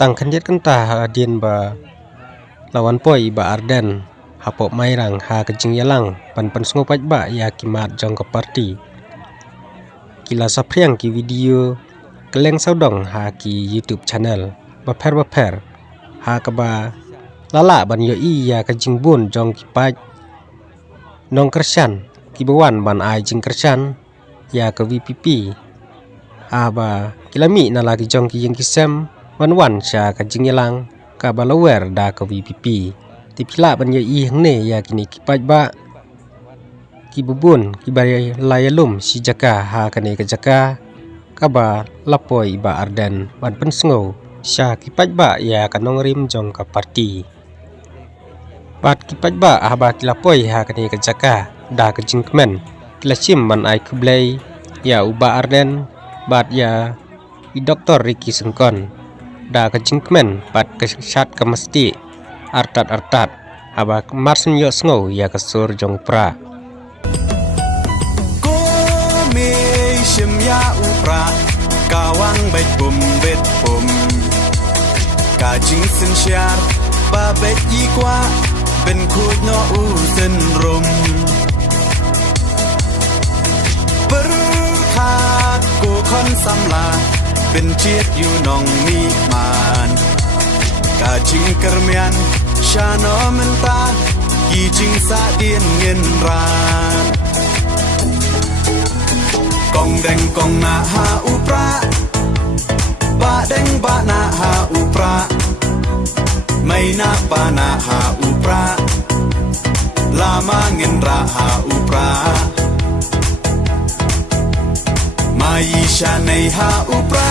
tang kandiat kentah adien ba lawan poi ba Arden hapok mairang ha kejing yalang pan sengopaj ba ya kimat jong ke parti kila sapriang ki video keleng saudong ha ki YouTube channel baper ha kaba lala ban yo i ya kejing bun jong ki paj nong kersan ki bawan ban ai jing kersan ya ke VPP ba kilami na lagi jong ki yang kisem wan sya kejing yalang ka balawer da ke VPP ti pila ban yo i hang ne ya kini ki paj ba ki bubun ki bari layalum si jaka ha kane ke jaka kaba lapoi ba Arden ban pensengo sya ki paj ba ya kanong rim jong ka parti bat ki paj ba ba ki lapoi ha kane ke jaka da ke jingkmen kila sim ban ai kublai ya uba Arden bat ya i doktor Ricky Sengkon da ke jingkmen bat ke syat ke mesti artat haba marsen yo sengo ya ke sur jong pra Shim ya upra kawang bet bum kajing sen syar ba bet ikwa ben kut no u sen rum berkat ku kon samla ben chiet yu nong mi man kajing kermian shano menta kijing sa dien ngin ran Kong deng kong na ha upra ba deng ba na ha upra may na pa na ha upra lama ngin ra ha upra mai sha nei ha upra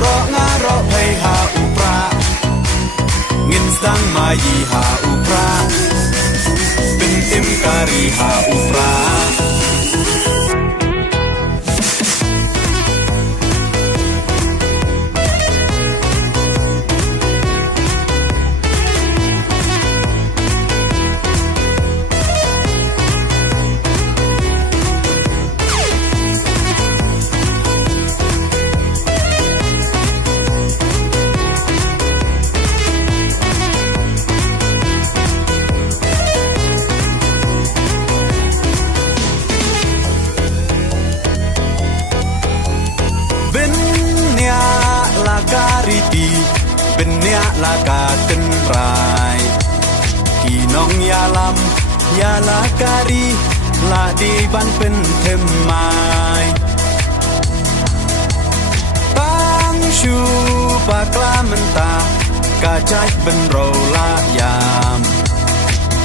ro nga ro pay ha upra ngin stang mai ha upra bin tim kari ha upra kariti benya laka tenrai kinong yalam yala kari la di ban pen themai tang shu bakla menta kajai ben rola yam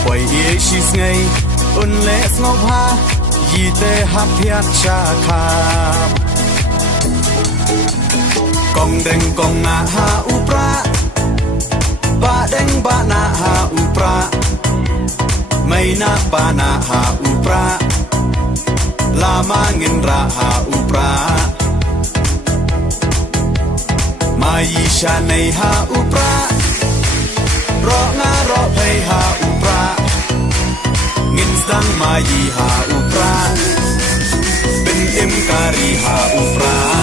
poi ye shis ngai un le snop ha yite hapiat cha kham Kong deng kong na ha upra ba deng ba na ha upra may na pa na ha upra lama ngin ra ha upra mai sha nei ha upra ro nga ro pay ha upra ngin stang mai ha upra bin im kari ha upra